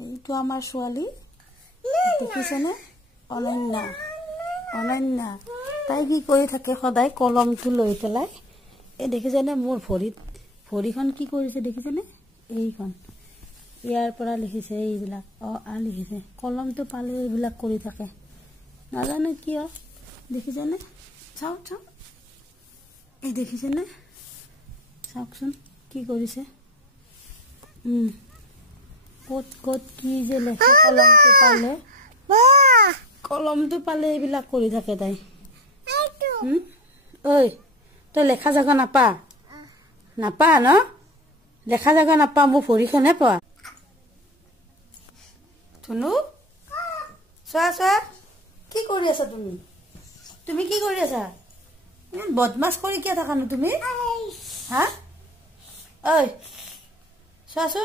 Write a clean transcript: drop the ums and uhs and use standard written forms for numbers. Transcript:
এইটো আমাৰ ছোৱালী দেখিছেনে অনন্যা অনন্যা তাই কি কৰি থাকে সদায় কলমটো লৈ পেলাই এই দেখিছেনে মোৰ ভৰিখন কি কৰিছে দেখিছেনে এইখন ইয়াৰ পৰা লিখিছে এইবিলাক লিখিছে কলমটো পালে এইবিলাক কৰি থাকে নাজানো কিয় দেখিছেনে চাও চাও এই দেখিছেনে চাওকচোন কি কৰিছে কত কত কি যে লেখে কলমটো পালে এইবিলাক কৰি থাকে তাই ঐ তই লেখা জাগা নাপা নাপা ন লেখা জাগা নাপা মোৰ ভৰিখনহে পোৱা ধুনু চোৱা চোৱা কি কৰি আছা তুমি কি কৰি আছা বদমাছ কৰি কিয় থাকা নো তুমি হা ঐ চোৱাচোন